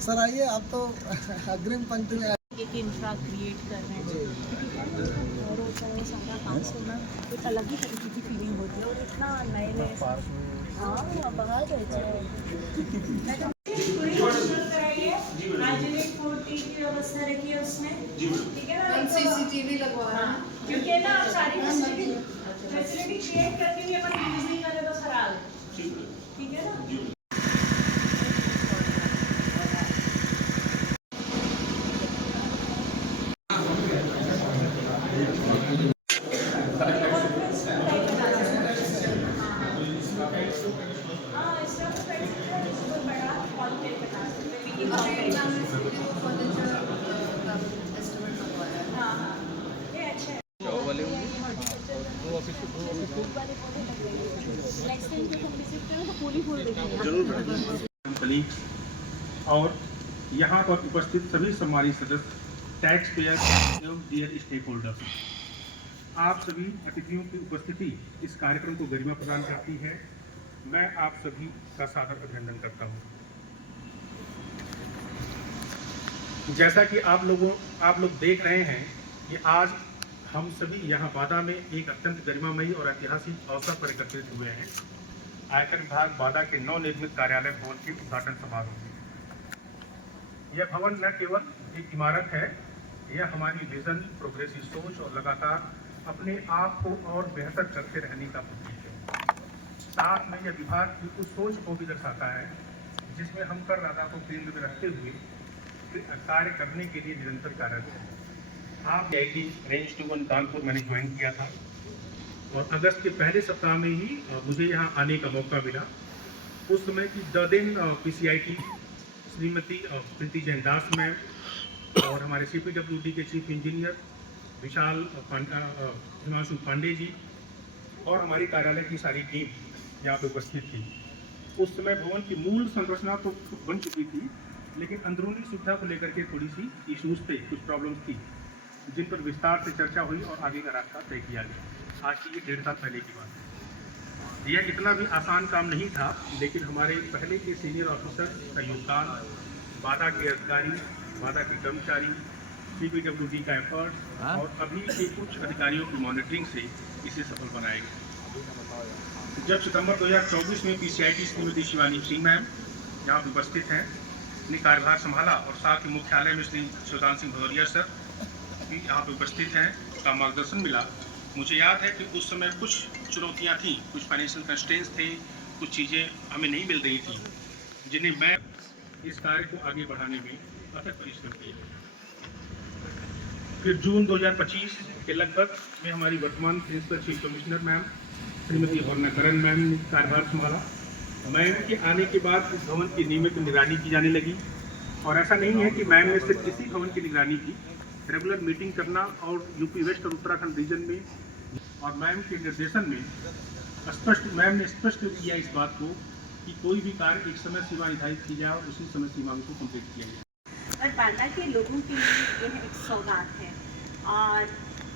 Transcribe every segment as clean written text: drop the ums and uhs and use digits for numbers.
Sir आइए, आप तो अग्रिम पंक्ति में एक इंफ्रा क्रिएट कर रहे हैं और होता है वो सारा काम सुनना एक अलग ही तरीके की फीलिंग होती है और इतना नए नए हाँ बहुत अच्छा हाइजीनिक फूड की व्यवस्था रखी है उसमें, ठीक है ना, सीसीटीवी लगवाना क्योंकि ना आप सारी फैसिलिटी क्रिएट करके भी अपन यूज नहीं करें तो खराब है, ठीक है ना। कलीग्स और यहाँ पर उपस्थित सभी सम्मानित सदस्य, टैक्स पेयर एवं डियर स्टेक होल्डर्स, आप सभी अतिथियों की उपस्थिति इस कार्यक्रम को गरिमा प्रदान करती है। मैं आप सभी का सादर अभिनंदन करता हूँ। जैसा कि आप लोग देख रहे हैं कि आज हम सभी यहाँ बादा में एक अत्यंत गरिमामयी और ऐतिहासिक अवसर पर एकत्रित हुए हैं। आयकर विभाग बादा के नवनिर्मित कार्यालय भवन के उद्घाटन समारोह में। यह भवन न केवल एक इमारत है, यह हमारी विजन, प्रोग्रेसिव सोच और लगातार अपने आप को और बेहतर करते रहने का प्रतीक है। साथ में यह विभाग की उस सोच को भी दर्शाता है जिसमें हम करदाता को केंद्र में रखते हुए कार्य करने के लिए निरंतर कार्यरत हैं। आप IIT रेंज 2 कानपुर मैंने ज्वाइन किया था और अगस्त के पहले सप्ताह में ही मुझे यहाँ आने का मौका मिला। उस समय की दिन PCIT श्रीमती प्रीति जैन दास मैम और हमारे CPWD के चीफ इंजीनियर विशाल हिमांशु पांडे जी और हमारी कार्यालय की सारी टीम यहाँ पे उपस्थित थी। उस समय भवन की मूल संरचना तो बन चुकी थी, लेकिन अंदरूनी सुविधा को लेकर के थोड़ी सी इश्यूज थे, कुछ प्रॉब्लम्स थी, जिन पर विस्तार से चर्चा हुई और आगे का रास्ता तय किया गया। आज की ये 1.5 साल पहले की बात है। यह इतना भी आसान काम नहीं था, लेकिन हमारे पहले के सीनियर ऑफिसर का योगदान, बादा के अधिकारी, बादा के कर्मचारी, CPWD का एफर्ट और अभी के कुछ अधिकारियों की मॉनिटरिंग से इसे सफल बनाया गया। जब सितंबर 2024 में PCIT श्रीमती शिवानी सिंह मैम यहाँ उपस्थित हैं, ने कार्यभार संभाला और साथ ही मुख्यालय में श्री शिवदान सिंह भदौरिया सर भी यहाँ पे उपस्थित हैं, का मार्गदर्शन मिला। मुझे याद है कि उस समय कुछ चुनौतियाँ थीं, कुछ फाइनेंशियल कंस्ट्रेंट्स थे, कुछ चीज़ें हमें नहीं मिल रही थी, जिन्हें मैं इस कार्य को आगे बढ़ाने में अथक परिश्रम किया। फिर जून 2025 के लगभग में हमारी वर्तमान principal chief commissioner ma'am Shrimati Varnakaran ma'am ने कार्यभार संभाला। मैम के आने के बाद इस भवन की नियमित निगरानी की जाने लगी और ऐसा नहीं है कि मैम ने सिर्फ इसी भवन की निगरानी की, रेगुलर मीटिंग करना और यूपी वेस्ट और उत्तराखंड रीजन में और मैम के निर्देशन में मैम ने स्पष्ट किया इस बात को कि कोई भी कार्य एक समय सीमा निर्धारित की जाए और उसी समय सीमा को कंप्लीट किया जाए। और बांदा के लोगों के लिए यह एक सौगात है, और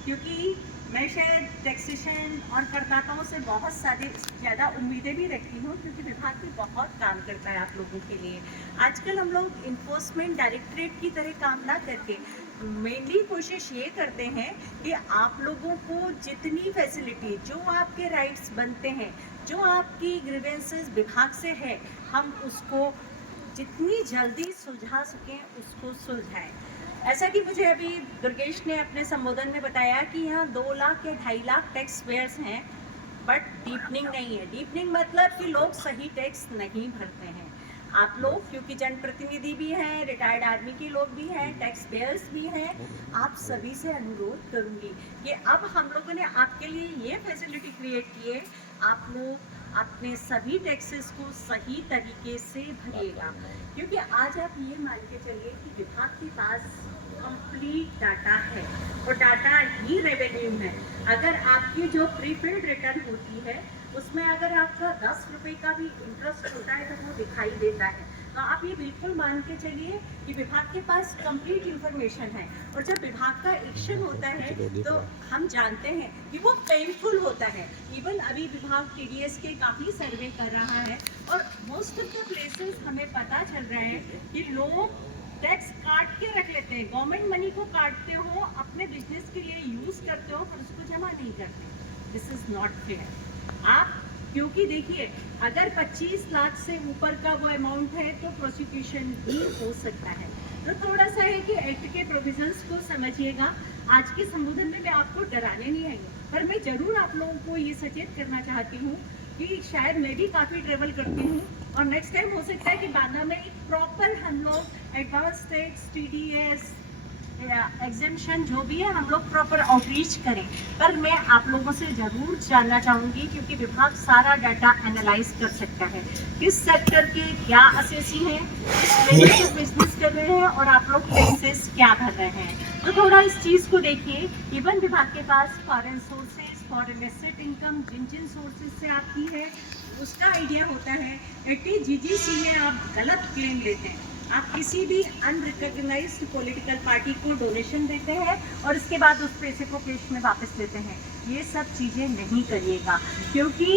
क्योंकि मैं शायद टैक्सेशन और करदाताओं से बहुत सारी ज़्यादा उम्मीदें भी रखती हूँ, क्योंकि विभाग भी बहुत काम करता है आप लोगों के लिए। आजकल हम लोग इन्फोर्समेंट डायरेक्टरेट की तरह काम ना करके मेनली कोशिश ये करते हैं कि आप लोगों को जितनी फैसिलिटी, जो आपके राइट्स बनते हैं, जो आपकी ग्रीवेंसेस विभाग से है, हम उसको जितनी जल्दी सुलझा सकें उसको सुलझाएं। ऐसा कि मुझे अभी दुर्गेश ने अपने संबोधन में बताया कि यहाँ 2 लाख या 2.5 लाख टैक्स पेयर्स हैं, बट डीपनिंग नहीं है। डीपनिंग मतलब कि लोग सही टैक्स नहीं भरते हैं। आप लोग क्योंकि जनप्रतिनिधि भी हैं, रिटायर्ड आर्मी के लोग भी हैं, टैक्स पेयर्स भी हैं, आप सभी से अनुरोध करूँगी कि अब हम लोगों ने आपके लिए ये फैसिलिटी क्रिएट की है, आप लोग अपने सभी टैक्सेस को सही तरीके से भरिएगा। क्योंकि आज आप ये मान के चलिए कि विभाग के पास कंप्लीट डाटा है और डाटा ही रेवेन्यू है। अगर आपकी जो प्रीफिल्ड रिटर्न होती है उसमें अगर आपका 10 रुपये का भी इंटरेस्ट होता है तो वो दिखाई देता है। तो आप ये बिल्कुल मान के चलिए कि विभाग के पास कंप्लीट इंफॉर्मेशन है। और जब विभाग का एक्शन होता है तो हम जानते हैं कि वो पेनफुल होता है। इवन अभी विभाग TDS के काफ़ी सर्वे कर रहा है और मोस्ट ऑफ द प्लेसेस हमें पता चल रहा है कि लोग टैक्स काट के रख लेते हैं, गवर्नमेंट मनी को काटते हो, अपने बिजनेस के लिए यूज़ करते हो पर उसको जमा नहीं करते। This is not fair. आप क्योंकि देखिए अगर 25 लाख से ऊपर का वो अमाउंट है तो प्रोसिक्यूशन भी हो सकता है। तो थोड़ा सा है कि एक्ट के प्रोविजंस को समझिएगा। आज के संबोधन में मैं आपको डराने नहीं आई, पर मैं जरूर आप लोगों को ये सचेत करना चाहती हूँ कि शायद मैं भी काफ़ी ट्रेवल करती हूँ और नेक्स्ट टाइम हो सकता है कि बांदा में एक प्रॉपर हम लोग एडवांस टैक्स TDS एग्जेम्पशन जो भी है हम लोग प्रॉपर आउटरीच करें। पर मैं आप लोगों से ज़रूर जानना चाहूँगी क्योंकि विभाग सारा डाटा एनालाइज कर सकता है किस सेक्टर के क्या असेसी हैं, किस बिजनेस कर रहे हैं और आप लोग टैक्सेस क्या भर रहे हैं। तो थोड़ा इस चीज़ को देखिए। इवन विभाग के पास foreign sources, foreign asset income जिन जिन सोर्सेज से आपकी है उसका आइडिया होता है। GGC में आप गलत क्लेम लेते हैं, आप किसी भी अनरिकॉग्नाइज्ड पॉलिटिकल पार्टी को डोनेशन देते हैं और इसके बाद उस पैसे को कैश में वापस देते हैं। ये सब चीज़ें नहीं करिएगा क्योंकि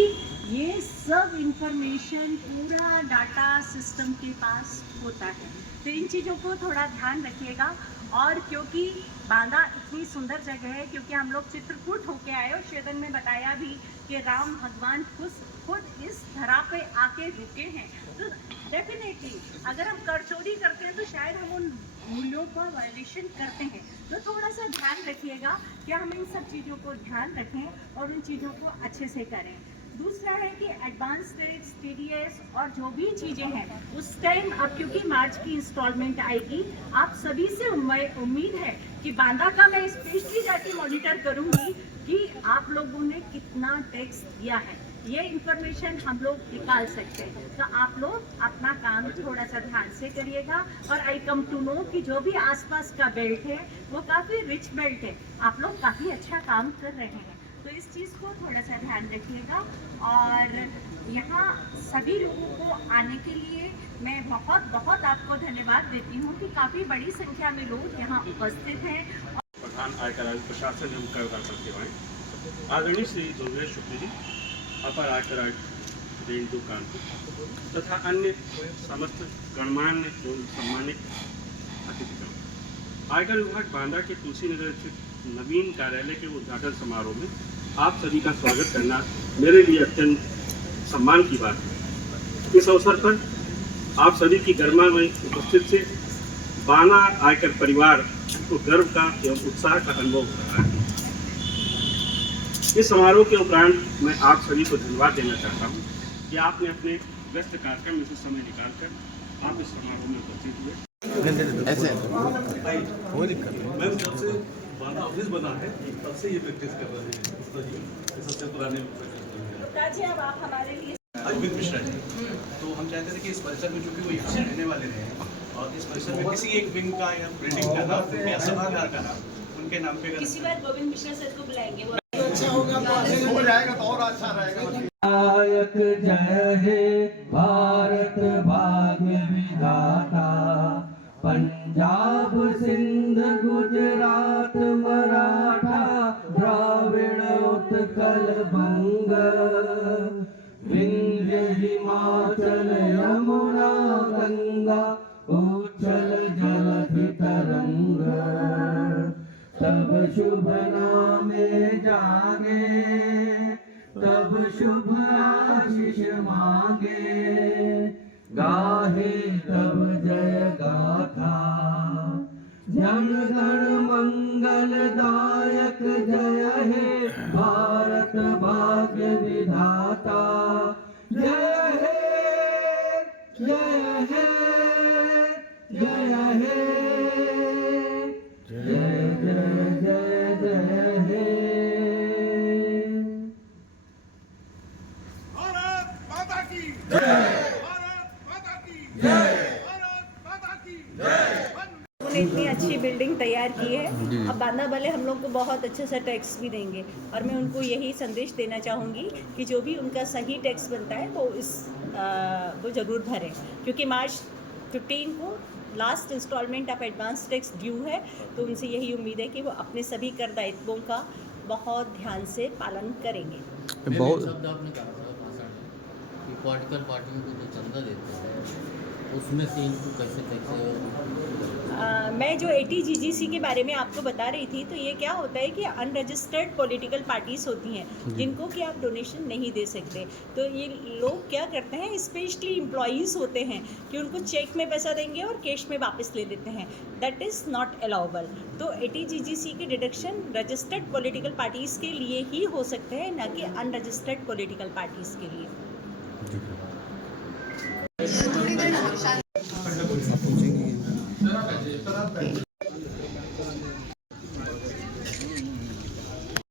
ये सब इंफॉर्मेशन पूरा डाटा सिस्टम के पास होता है। तो इन चीज़ों को थोड़ा ध्यान रखिएगा। और क्योंकि बांदा इतनी सुंदर जगह है, क्योंकि हम लोग चित्रकूट होके आए और शेदन में बताया भी कि राम भगवान खुद इस धरा पे आके रुके हैं। तो डेफिनेटली अगर हम कर चोरी करते हैं तो शायद हम उन मूल्यों का वायलेशन करते हैं। तो थोड़ा सा ध्यान रखिएगा कि हम इन सब चीज़ों को ध्यान रखें और उन चीज़ों को अच्छे से करें। दूसरा है कि एडवांस टैक्स TDS और जो भी चीज़ें हैं उस टाइम अब क्योंकि मार्च की इंस्टॉलमेंट आएगी, आप सभी से उम्मीद है कि बांदा का मैं स्पेशली जाके मॉनिटर करूंगी कि आप लोगों ने कितना टैक्स दिया है। ये इंफॉर्मेशन हम लोग निकाल सकते हैं। तो आप लोग अपना काम थोड़ा सा ध्यान से करिएगा। और आई कम टू नो कि जो भी आसपास का बेल्ट है वो काफ़ी रिच बेल्ट है, आप लोग काफ़ी अच्छा काम कर रहे हैं। तो इस चीज़ को थोड़ा सा ध्यान रखिएगा। और यहाँ सभी लोगों को आने के लिए मैं बहुत बहुत आपको धन्यवाद देती हूँ कि काफ़ी बड़ी संख्या में लोग यहाँ उपस्थित हैं। प्रधान आयकर आयुक्त प्रशासन एवं करदाता सेवाएं आदरणीय श्री दुर्गेश शुक्ल जी, अपर आयकर आयुक्त रेंजू कानपुर तथा अन्य समस्त गणमान्य एवं सम्मानित अतिथिगण, आयकर विभाग बांदा के तुलसी नगर स्थित नवीन कार्यालय के उद्घाटन समारोह में आप सभी का स्वागत करना मेरे लिए अत्यंत सम्मान की बात है। इस अवसर पर आप सभी की गरिमामय उपस्थिति से बांदा आयकर परिवार को गर्व का एवं उत्साह का अनुभव हो रहा है। इस समारोह के उपरांत मैं आप सभी को धन्यवाद देना चाहता हूँ कि आपने अपने व्यस्त कार्यक्रम में से समय निकालकर आप इस समारोह में उपस्थित हुए। मैं सबसे बांदा ऑफिस बना है तब से ये प्रैक्टिस कर रहे हैं। सबसे पुराने ताजी अब आप हमारे लिए अमित मिश्रा जी, तो हम चाहते थे कि इस परिसर में चूंकि वो यहाँ रहने वाले हैं और इस परिसर में किसी एक विंग का या बिल्डिंग का नाम या सभागार का नाम उनके नाम पे किसी बार गोविंद मिश्रा सर को बुलाएंगे। वो अच्छा होगा तो आगे हो जाएगा तो और अच्छा रहेगा। नायक जय हे भारत भाग्य विधाता, पंजाब सिंध गुजरात मराठा द्राविड़ उत्कल बंग, विंध्य हिमाचल यमुना गंगा उच्छल जलधि तरंग, तब शुभ नामे जागे तब शुभ आशीष मांगे, गाहे तब जय गाथा जन गण मंगल दायक, जय हे भारत भाग्य विधाता, जय हे जय हे जय हे जय जय जय जय हे। भारत माता की जय, भारत माता की जय, भारत माता की जय। उन्होंने इतनी अच्छी बिल्डिंग तैयार की है। अब बांदा वाले हम लोग को बहुत अच्छे से टैक्स भी देंगे और मैं उनको यही संदेश देना चाहूँगी कि जो भी उनका सही टैक्स बनता है वो वो ज़रूर भरें, क्योंकि मार्च 15 को last installment of advance tax due है, तो उनसे यही उम्मीद है कि वो अपने सभी कर दायित्वों का बहुत ध्यान से पालन करेंगे। बहुत शब्द आपने कहा था भाषण में कि पॉलिटिकल पार्टियों को जो चंदा देते हैं उसमें से इनको कैसे मैं जो ATGGC के बारे में आपको बता रही थी, तो ये क्या होता है कि अनरजिस्टर्ड पॉलिटिकल पार्टीज़ होती हैं जिनको कि आप डोनेशन नहीं दे सकते। तो ये लोग क्या करते हैं, स्पेशली एम्प्लॉयज़ होते हैं कि उनको चेक में पैसा देंगे और कैश में वापस ले लेते हैं। That is not allowable. तो ATGGC की डिडक्शन रजिस्टर्ड पॉलिटिकल पार्टीज़ के लिए ही हो सकते हैं, ना कि अनरजिस्टर्ड पॉलिटिकल पार्टीज़ के लिए।